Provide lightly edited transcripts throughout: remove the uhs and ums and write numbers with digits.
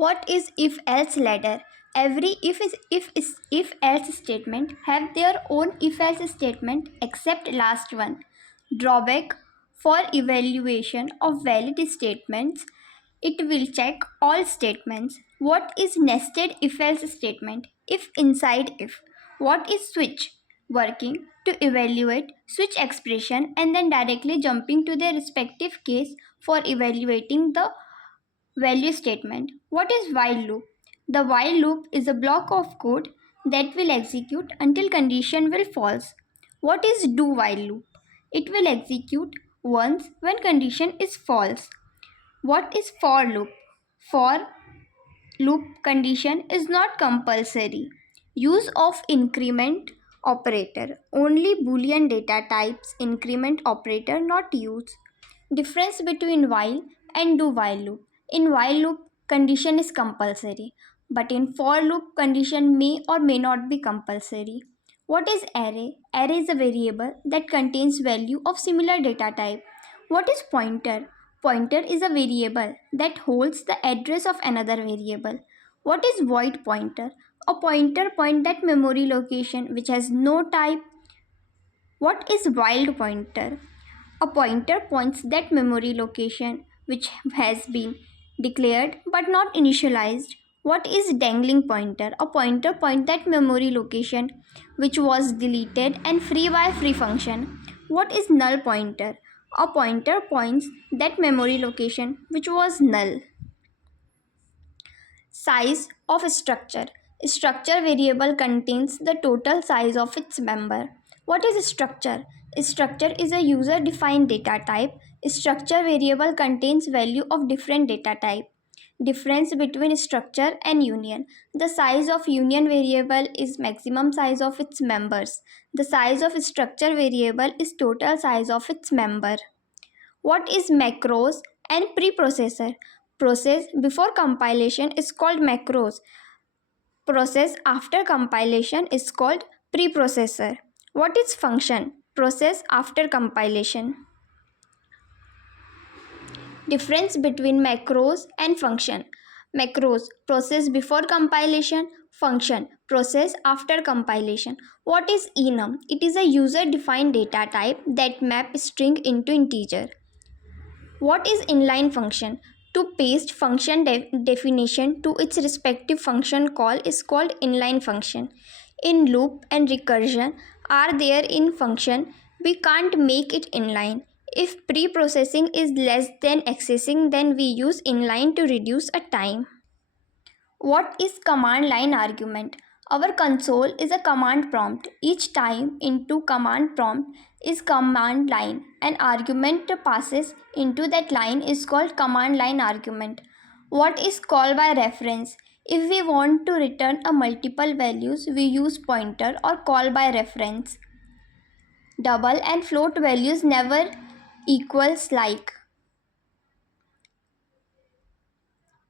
What is if-else ladder? Every if-else statement have their own if-else statement except last one. Drawback: for evaluation of valid statements, it will check all statements. What is nested if-else statement? If inside if. What is switch? Working to evaluate switch expression and then directly jumping to their respective case for evaluating the value statement. What is while loop? The while loop is a block of code that will execute until condition will false. What is do while loop? It will execute once when condition is false. What is for loop? For loop condition is not compulsory. Use of increment operator. Only Boolean data types increment operator not used. Difference between while and do while loop. In while loop, condition is compulsory, but in for loop, condition may or may not be compulsory. What is array? Array is a variable that contains value of similar data type. What is pointer? Pointer is a variable that holds the address of another variable. What is void pointer? A pointer points that memory location which has no type. What is wild pointer? A pointer points that memory location which has been declared but not initialized. What is dangling pointer? A pointer points that memory location which was deleted and free by free function. What is null pointer? A pointer points that memory location which was null. Size of a structure. A structure variable contains the total size of its member. What is a structure? A structure is a user-defined data type. A structure variable contains value of different data type. Difference between structure and union. The size of union variable is maximum size of its members. The size of structure variable is total size of its member. What is macros and preprocessor? Process before compilation is called macros. Process after compilation is called preprocessor. What is function? Process after compilation. Difference between macros and function. Macros, process before compilation. Function, process after compilation. What is enum? It is a user-defined data type that maps string into integer. What is inline function? To paste function definition to its respective function call is called inline function. In loop and recursion are there in function, we can't make it inline. If pre-processing is less than accessing, then we use inline to reduce a time. What is command line argument? Our console is a command prompt. Each time into command prompt is command line. An argument passes into that line is called command line argument. What is call by reference? If we want to return a multiple values, we use pointer or call by reference. Double and float values never equals like.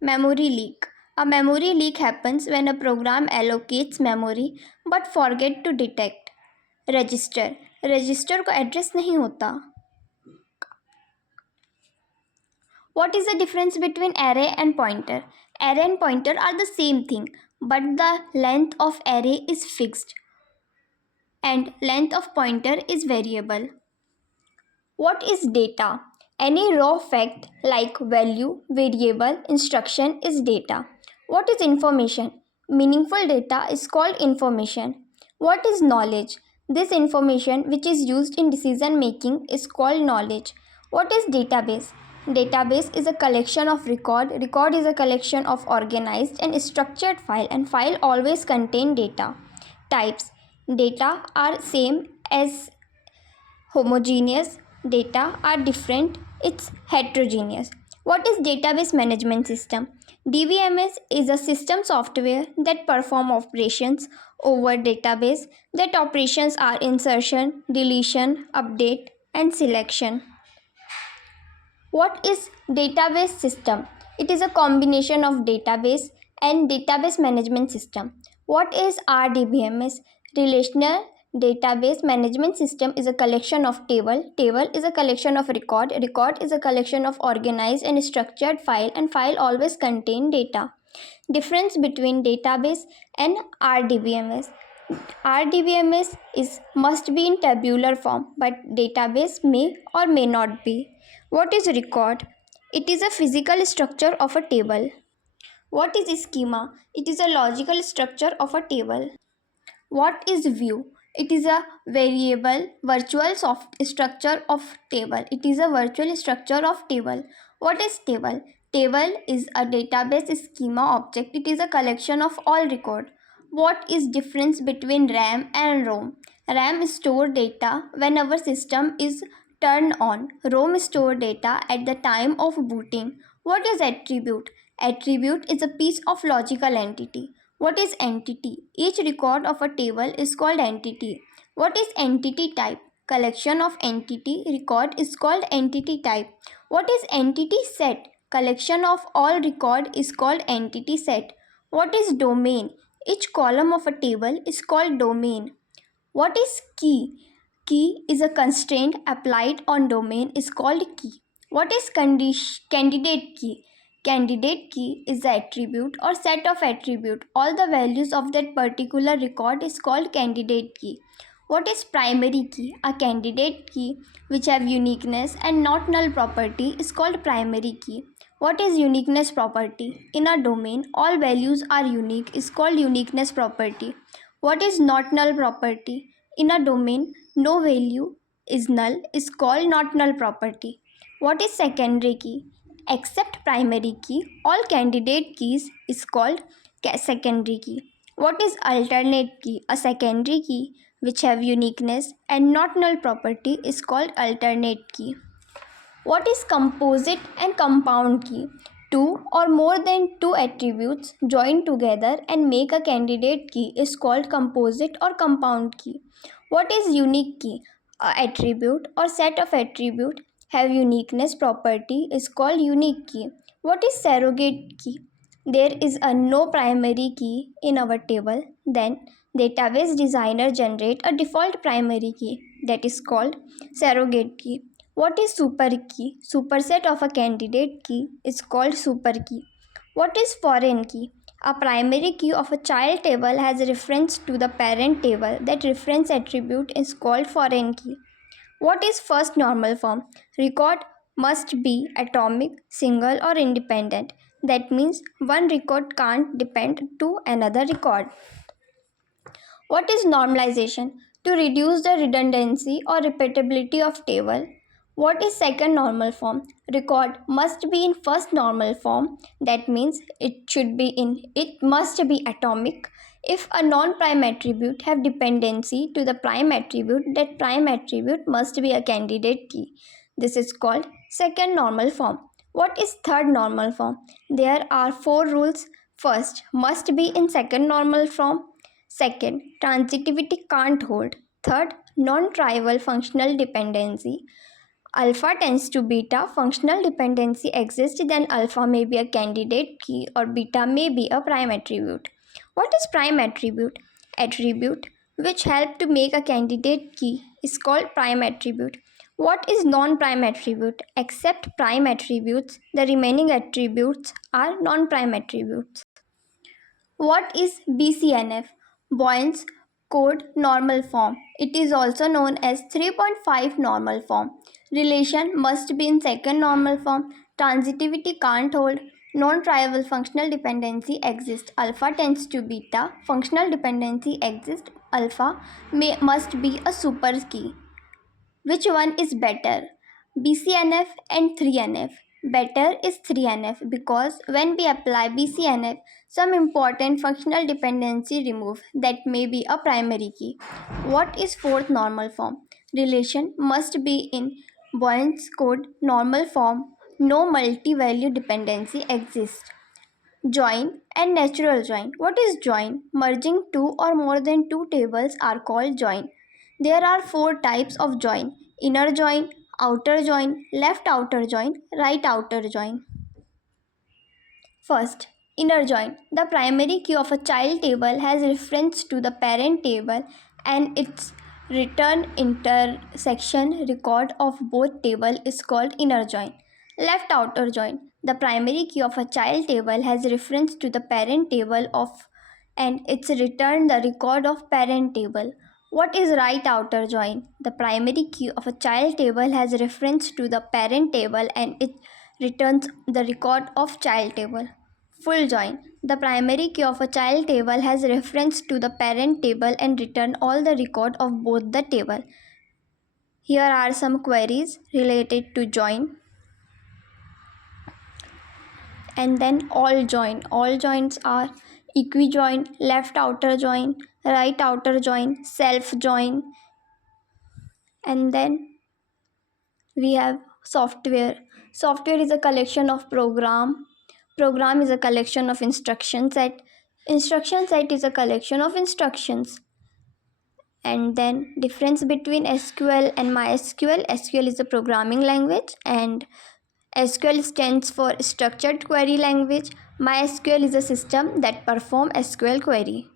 Memory leak. A memory leak happens when a program allocates memory but forget to detect. Register. Register को address नहीं होता. What is the difference between array and pointer? Array and pointer are the same thing, but the length of array is fixed and length of pointer is variable. What is data? Any raw fact like value, variable, instruction is data. What is information? Meaningful data is called information. What is knowledge? This information which is used in decision making is called knowledge. What is database? Database is a collection of record. Record is a collection of organized and structured file, and file always contain data. Types. Data are same as homogeneous. Data are different, it's heterogeneous. What is database management system? DBMS is a system software that perform operations over database. That operations are insertion, deletion, update and selection. What is database system? It is a combination of database and database management system. What is RDBMS? Relational Database Management System is a collection of table. Table is a collection of record. Record is a collection of organized and structured file, and file always contain data. Difference between database and RDBMS. RDBMS must be in tabular form, but database may or may not be. What is record? It is a physical structure of a table. What is schema? It is a logical structure of a table. What is view? It is a variable virtual structure of table. It is a virtual structure of table. What is table? Table is a database schema object. It is a collection of all record. What is difference between RAM and ROM? RAM store data when our system is turned on. ROM store data at the time of booting. What is attribute? Attribute is a piece of logical entity. What is entity? Each record of a table is called entity. What is entity type? Collection of entity record is called entity type. What is entity set? Collection of all record is called entity set. What is domain? Each column of a table is called domain. What is key? Key is a constraint applied on domain is called key. What is candidate key? Candidate key is the attribute or set of attribute. All the values of that particular record is called candidate key. What is primary key? A candidate key which have uniqueness and not null property is called primary key. What is uniqueness property? In a domain, all values are unique is called uniqueness property. What is not null property? In a domain, no value is null is called not null property. What is secondary key? Except primary key, all candidate keys is called secondary key. What is alternate key? A secondary key which have uniqueness and not null property is called alternate key. What is composite and compound key? Two or more than two attributes joined together and make a candidate key is called composite or compound key. What is unique key? A attribute or set of attribute have uniqueness property is called unique key. What is surrogate key? There is a no primary key in our table, then database designer generate a default primary key that is called surrogate key. What is super key? Superset of a candidate key is called super key. What is foreign key? A primary key of a child table has reference to the parent table. That reference attribute is called foreign key. What is first normal form? Record must be atomic, single or independent. That means one record can't depend to another record. What is normalization? To reduce the redundancy or repeatability of table. What is second normal form? Record must be in first normal form. That means it must be atomic. If a non-prime attribute have dependency to the prime attribute, that prime attribute must be a candidate key. This is called second normal form. What is third normal form? There are 4 rules. First, must be in second normal form. Second, transitivity can't hold. Third, non-trivial functional dependency. Alpha tends to beta, functional dependency exists, then alpha may be a candidate key or beta may be a prime attribute. What is prime attribute? Attribute which help to make a candidate key is called prime attribute. What is non-prime attribute? Except prime attributes, the remaining attributes are non-prime attributes. What is BCNF? Boyne's code normal form. It is also known as 3.5 normal form. Relation must be in second normal form. Transitivity can't hold. Non-trivial functional dependency exists. Alpha tends to beta. Functional dependency exists. Alpha must be a super key. Which one is better? BCNF and 3NF. Better is 3NF because when we apply BCNF, some important functional dependency remove that may be a primary key. What is fourth normal form? Relation must be in Boyne's code normal form. No multi-value dependency exists. Join and natural join. What is join? Merging two or more than two tables are called join. There are 4 types of join: inner join, outer join, left outer join, right outer join. First, inner join. The primary key of a child table has reference to the parent table and its return intersection record of both table is called inner join. Left outer join. The primary key of a child table has reference to the parent table of and it's returned the record of parent table. What is right outer join? The primary key of a child table has reference to the parent table and it returns the record of child table. Full join. The primary key of a child table has reference to the parent table and return all the record of both the table. Here are some queries related to join. And then all join. All joins are equi-join, left outer join, right outer join, self join. And then we have software. Software is a collection of program. Program is a collection of instruction set. Instruction set is a collection of instructions. And then difference between SQL and MySQL. SQL is a programming language and SQL stands for structured query language. MySQL is a system that performs SQL query.